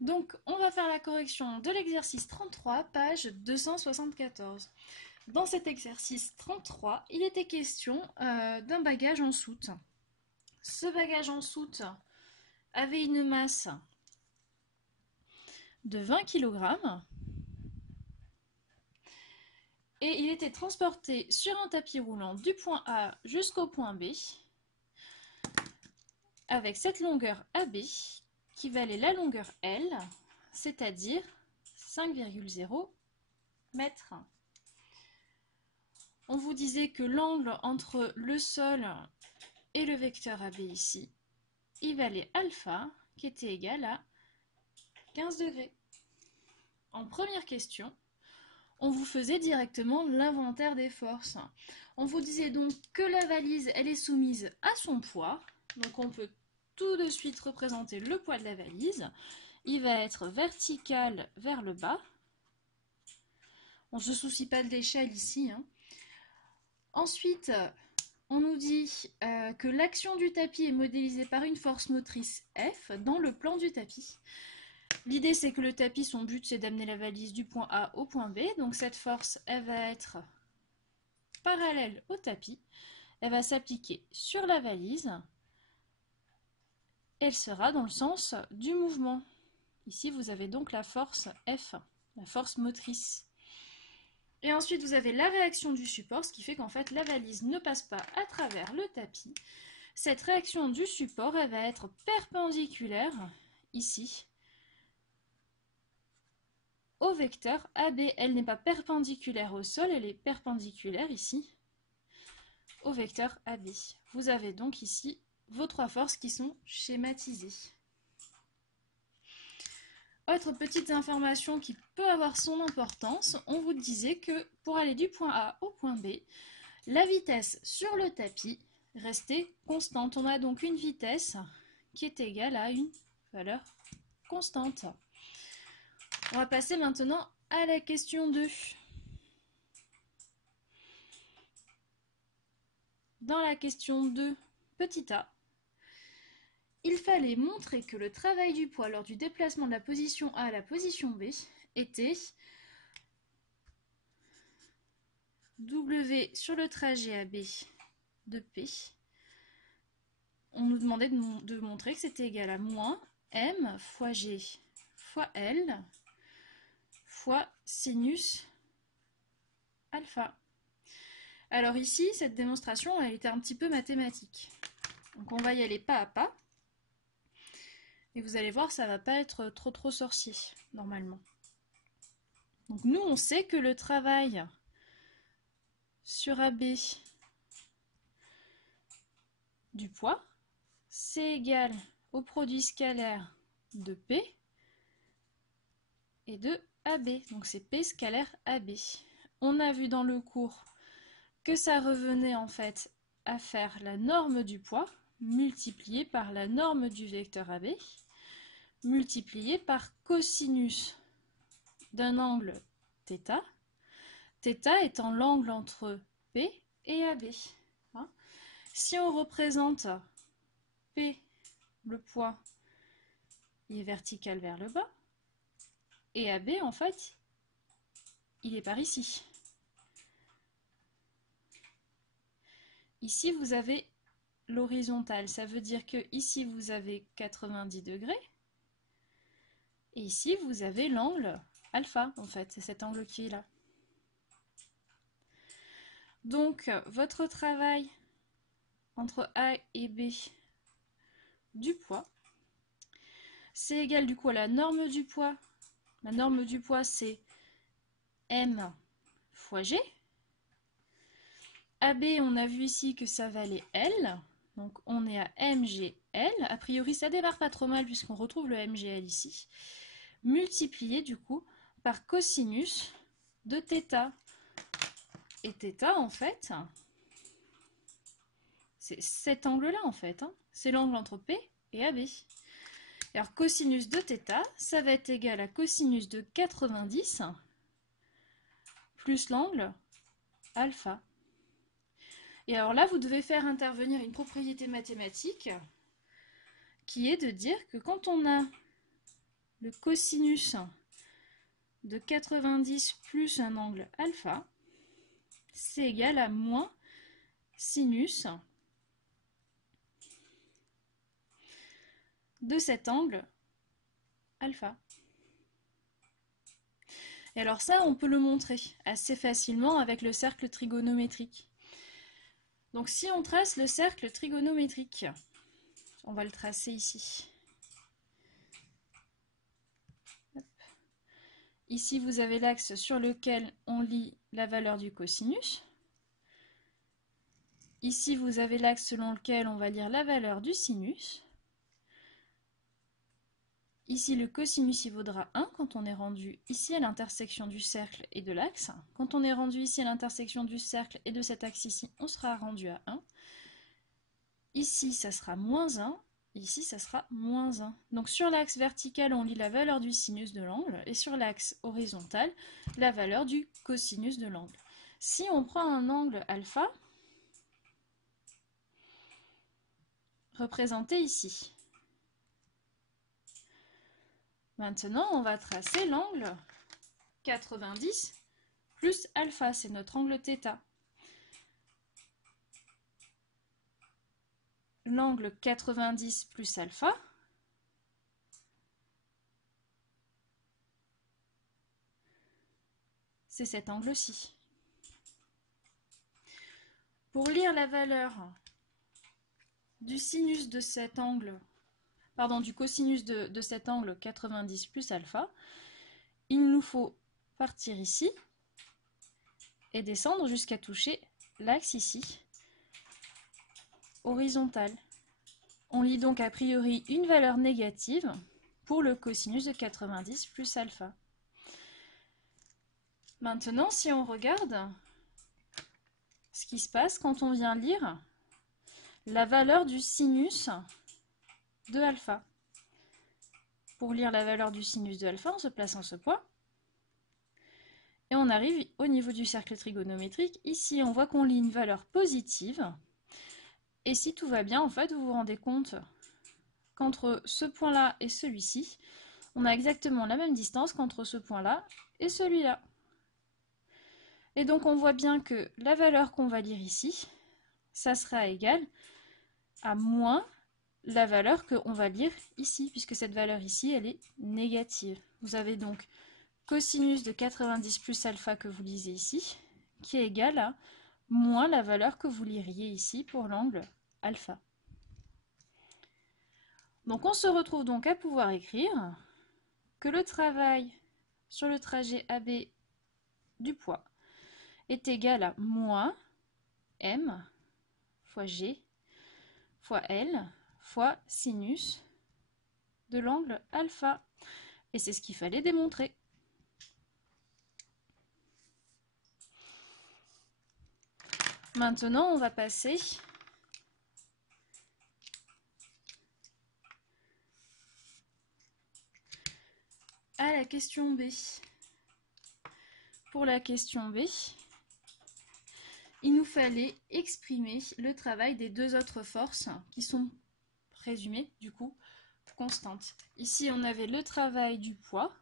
Donc, on va faire la correction de l'exercice 33, page 274. Dans cet exercice 33, il était question d'un bagage en soute. Ce bagage en soute avait une masse de 20 kg et il était transporté sur un tapis roulant du point A jusqu'au point B avec cette longueur AB qui valait la longueur L, c'est-à-dire 5,0 mètres. On vous disait que l'angle entre le sol et le vecteur AB ici, il valait alpha qui était égal à 15 degrés. En première question, on vous faisait directement l'inventaire des forces. On vous disait donc que la valise, elle est soumise à son poids. Donc on peut tout de suite représenter le poids de la valise. Il va être vertical vers le bas. On ne se soucie pas de l'échelle ici. Ensuite, on nous dit que l'action du tapis est modélisée par une force motrice F dans le plan du tapis. L'idée, c'est que le tapis, son but, c'est d'amener la valise du point A au point B. Donc cette force, elle va être parallèle au tapis. Elle va s'appliquer sur la valise. Elle sera dans le sens du mouvement. Ici, vous avez donc la force F, la force motrice. Et ensuite, vous avez la réaction du support, ce qui fait qu'en fait, la valise ne passe pas à travers le tapis. Cette réaction du support, elle va être perpendiculaire, ici, au vecteur AB. Elle n'est pas perpendiculaire au sol, elle est perpendiculaire ici, au vecteur AB. Vous avez donc ici vos trois forces qui sont schématisées. Autre petite information qui peut avoir son importance, on vous disait que pour aller du point A au point B, la vitesse sur le tapis restait constante. On a donc une vitesse qui est égale à une valeur constante. On va passer maintenant à la question 2. Dans la question 2, petit a, il fallait montrer que le travail du poids lors du déplacement de la position A à la position B était W sur le trajet AB de P. On nous demandait de montrer que c'était égal à moins M fois G fois L fois sinus alpha. Alors ici, cette démonstration, elle était un petit peu mathématique. Donc on va y aller pas à pas. Et vous allez voir, ça ne va pas être trop sorcier, normalement. Donc nous, on sait que le travail sur AB du poids, c'est égal au produit scalaire de P et de AB. Donc c'est P scalaire AB. On a vu dans le cours que ça revenait en fait à faire la norme du poids multipliée par la norme du vecteur AB multipliée par cosinus d'un angle θ, θ étant l'angle entre P et AB. Si on représente P, le poids, il est vertical vers le bas, et AB, en fait, il est par ici. Ici, vous avez l'horizontale, ça veut dire que ici, vous avez 90 degrés, et ici, vous avez l'angle alpha, en fait, c'est cet angle qui est là. Donc, votre travail entre A et B du poids, c'est égal du coup à la norme du poids. La norme du poids, c'est M fois G. AB, on a vu ici que ça valait L. Donc, on est à MGL. A priori, ça démarre pas trop mal puisqu'on retrouve le MGL ici. Multiplié, du coup, par cosinus de θ. Et θ, en fait, c'est cet angle-là, en fait. C'est l'angle entre P et AB. Alors, cosinus de θ, ça va être égal à cosinus de 90 plus l'angle alpha. Et alors là, vous devez faire intervenir une propriété mathématique qui est de dire que quand on a le cosinus de 90 plus un angle alpha, c'est égal à moins sinus de cet angle alpha. Et alors ça, on peut le montrer assez facilement avec le cercle trigonométrique. Donc si on trace le cercle trigonométrique, on va le tracer ici. Ici, vous avez l'axe sur lequel on lit la valeur du cosinus. Ici, vous avez l'axe selon lequel on va lire la valeur du sinus. Ici, le cosinus il vaudra 1 quand on est rendu ici à l'intersection du cercle et de l'axe. Quand on est rendu ici à l'intersection du cercle et de cet axe ici, on sera rendu à 1. Ici, ça sera moins 1. Ici, ça sera moins 1. Donc sur l'axe vertical, on lit la valeur du sinus de l'angle et sur l'axe horizontal, la valeur du cosinus de l'angle. Si on prend un angle alpha, représenté ici. Maintenant, on va tracer l'angle 90 plus alpha, c'est notre angle θ. L'angle 90 plus alpha, c'est cet angle-ci. Pour lire la valeur du sinus de cet angle, pardon, du cosinus de cet angle 90 plus alpha, il nous faut partir ici et descendre jusqu'à toucher l'axe ici, horizontal. On lit donc a priori une valeur négative pour le cosinus de 90 plus alpha. Maintenant, si on regarde ce qui se passe quand on vient lire la valeur du sinus de alpha. Pour lire la valeur du sinus de alpha, on se place en ce point. Et on arrive au niveau du cercle trigonométrique. Ici, on voit qu'on lit une valeur positive. Et si tout va bien, en fait, vous vous rendez compte qu'entre ce point-là et celui-ci, on a exactement la même distance qu'entre ce point-là et celui-là. Et donc, on voit bien que la valeur qu'on va lire ici, ça sera égal à moins la valeur qu'on va lire ici, puisque cette valeur ici, elle est négative. Vous avez donc cosinus de 90 plus alpha que vous lisez ici, qui est égal à moins la valeur que vous liriez ici pour l'angle alpha. Donc on se retrouve donc à pouvoir écrire que le travail sur le trajet AB du poids est égal à moins M fois G fois L fois sinus de l'angle alpha. Et c'est ce qu'il fallait démontrer. Maintenant, on va passer à la question B. Pour la question B, il nous fallait exprimer le travail des deux autres forces qui sont présumées, du coup, constantes. Ici, on avait le travail du poids.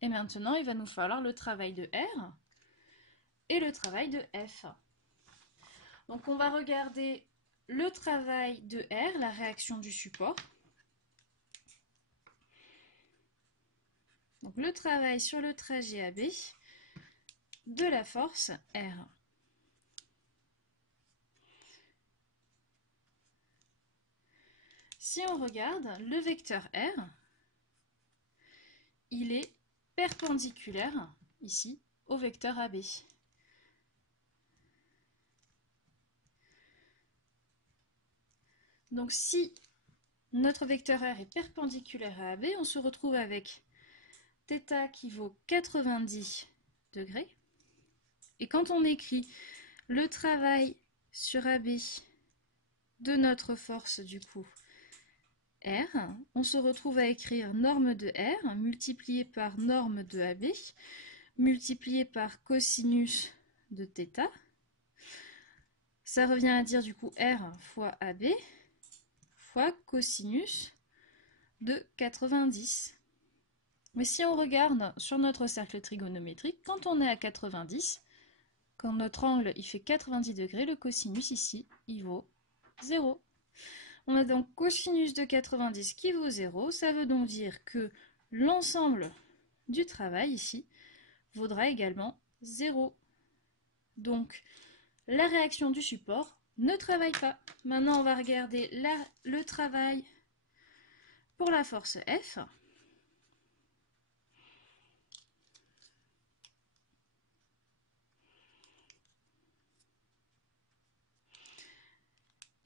Et maintenant, il va nous falloir le travail de R et le travail de F. Donc, on va regarder le travail de R, la réaction du support. Donc, le travail sur le trajet AB de la force R. Si on regarde le vecteur R, il est perpendiculaire ici au vecteur AB. Donc si notre vecteur R est perpendiculaire à AB, on se retrouve avec θ qui vaut 90 degrés. Et quand on écrit le travail sur AB de notre force du coup R, on se retrouve à écrire norme de R multiplié par norme de AB multiplié par cosinus de θ. Ça revient à dire du coup R fois AB fois cosinus de 90. Mais si on regarde sur notre cercle trigonométrique, quand on est à 90, quand notre angle il fait 90 degrés, le cosinus ici, il vaut 0. On a donc cosinus de 90 qui vaut 0. Ça veut donc dire que l'ensemble du travail ici vaudra également 0. Donc, la réaction du support ne travaille pas. Maintenant, on va regarder le travail pour la force F.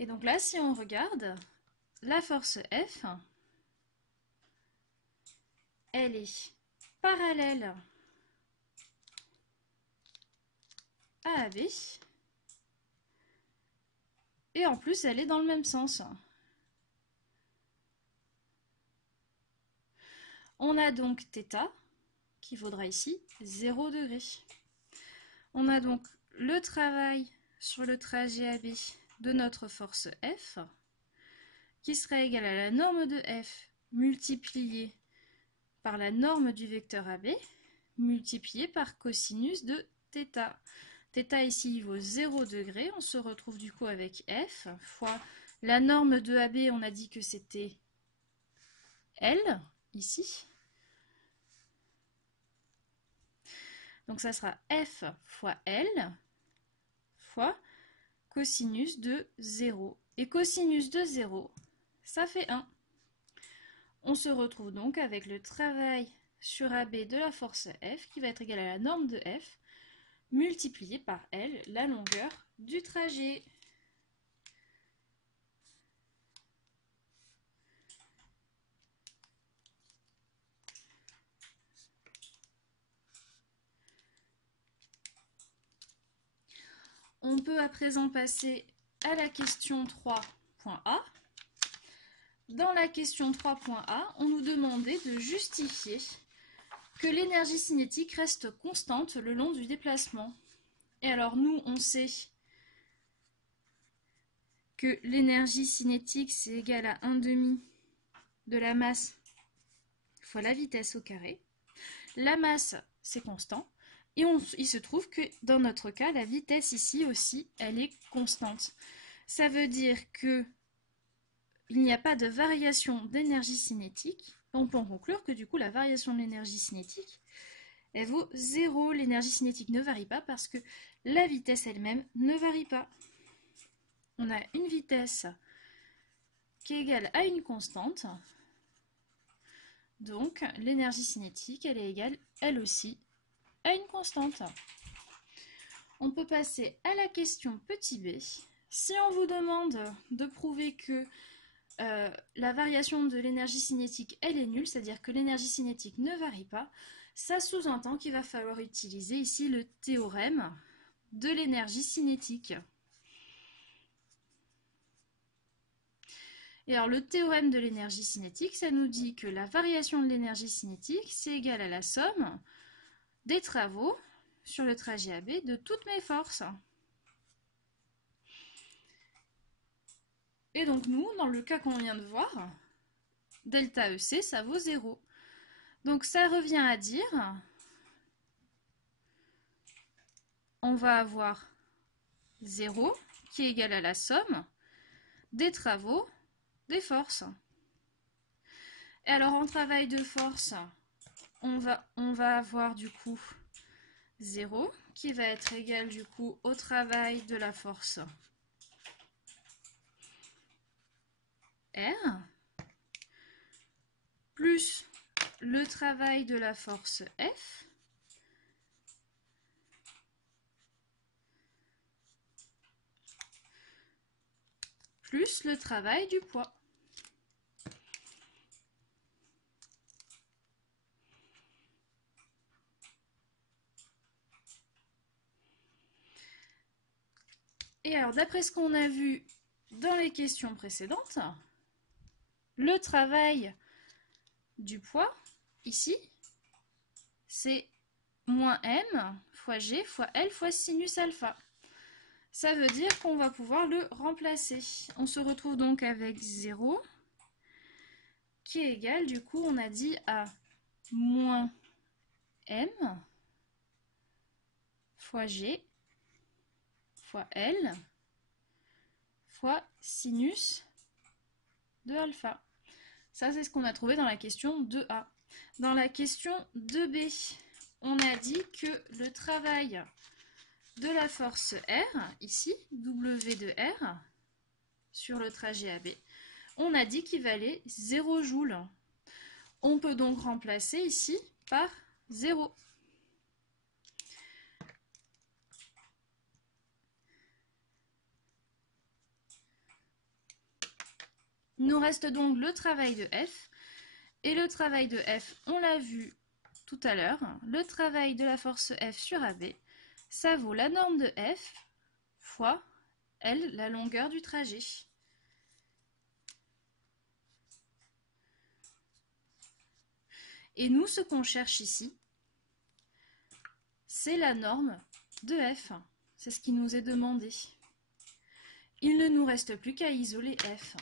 Et donc là, si on regarde, la force F, elle est parallèle à AB. Et en plus, elle est dans le même sens. On a donc θ qui vaudra ici 0 degré. On a donc le travail sur le trajet AB de notre force F qui sera égal à la norme de F multipliée par la norme du vecteur AB multipliée par cosinus de θ. θ ici il vaut 0 degré. On se retrouve du coup avec F fois la norme de AB, on a dit que c'était L ici. Donc ça sera F fois L fois cosinus de 0. Et cosinus de 0, ça fait 1. On se retrouve donc avec le travail sur AB de la force F qui va être égal à la norme de F multiplié par L, la longueur du trajet. On peut à présent passer à la question 3.A. Dans la question 3.A, on nous demandait de justifier que l'énergie cinétique reste constante le long du déplacement. Et alors nous, on sait que l'énergie cinétique, c'est égal à 1/2 de la masse fois la vitesse au carré. La masse, c'est constant. Et il se trouve que dans notre cas, la vitesse ici aussi, elle est constante. Ça veut dire que il n'y a pas de variation d'énergie cinétique. On peut en conclure que du coup, la variation de l'énergie cinétique, elle vaut 0. L'énergie cinétique ne varie pas parce que la vitesse elle-même ne varie pas. On a une vitesse qui est égale à une constante. Donc, l'énergie cinétique, elle est égale, elle aussi, à une constante. On peut passer à la question petit b. Si on vous demande de prouver que la variation de l'énergie cinétique, elle est nulle, c'est-à-dire que l'énergie cinétique ne varie pas, ça sous-entend qu'il va falloir utiliser ici le théorème de l'énergie cinétique. Et alors le théorème de l'énergie cinétique, ça nous dit que la variation de l'énergie cinétique, c'est égal à la somme des travaux sur le trajet AB de toutes mes forces. Et donc nous, dans le cas qu'on vient de voir, delta EC, ça vaut 0. Donc ça revient à dire, on va avoir 0 qui est égal à la somme des travaux des forces. Et alors en travail de force, on va avoir du coup 0 qui va être égal du coup au travail de la force R plus le travail de la force F plus le travail du poids. Et alors, d'après ce qu'on a vu dans les questions précédentes, le travail du poids, ici, c'est moins m fois g fois L fois sinus alpha. Ça veut dire qu'on va pouvoir le remplacer. On se retrouve donc avec 0 qui est égal, du coup, on a dit à moins m fois g fois L fois sinus de alpha. Ça, c'est ce qu'on a trouvé dans la question 2A. Dans la question 2B, on a dit que le travail de la force R, ici, W de R, sur le trajet AB, on a dit qu'il valait 0 joule. On peut donc remplacer ici par 0. Il nous reste donc le travail de F. Et le travail de F, on l'a vu tout à l'heure, le travail de la force F sur AB, ça vaut la norme de F fois L, la longueur du trajet. Et nous, ce qu'on cherche ici, c'est la norme de F. C'est ce qui nous est demandé. Il ne nous reste plus qu'à isoler F.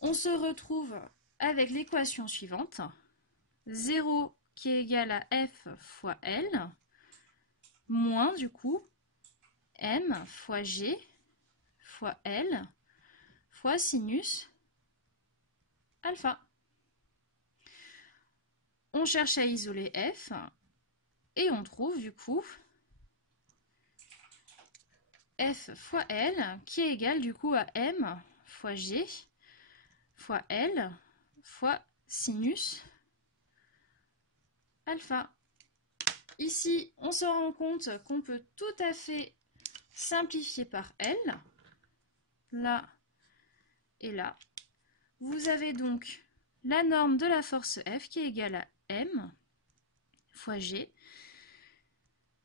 On se retrouve avec l'équation suivante. 0 qui est égal à F fois L, moins du coup M fois G fois L fois sinus alpha. On cherche à isoler F et on trouve du coup F fois L qui est égal du coup à M fois G fois L fois sinus alpha. Ici, on se rend compte qu'on peut tout à fait simplifier par L, là et là. Vous avez donc la norme de la force F qui est égale à M fois G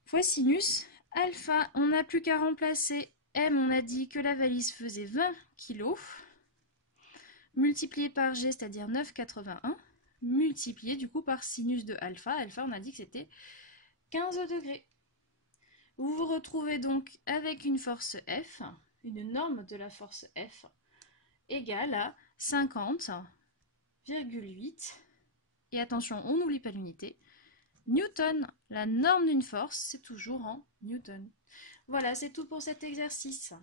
fois sinus alpha. On n'a plus qu'à remplacer M, on a dit que la valise faisait 20 kg, multiplié par G, c'est-à-dire 9,81, multiplié du coup par sinus de alpha. Alpha, on a dit que c'était 15 degrés. Vous vous retrouvez donc avec une force F, une norme de la force F, égale à 50,8, et attention, on n'oublie pas l'unité, Newton. La norme d'une force, c'est toujours en Newton. Voilà, c'est tout pour cet exercice.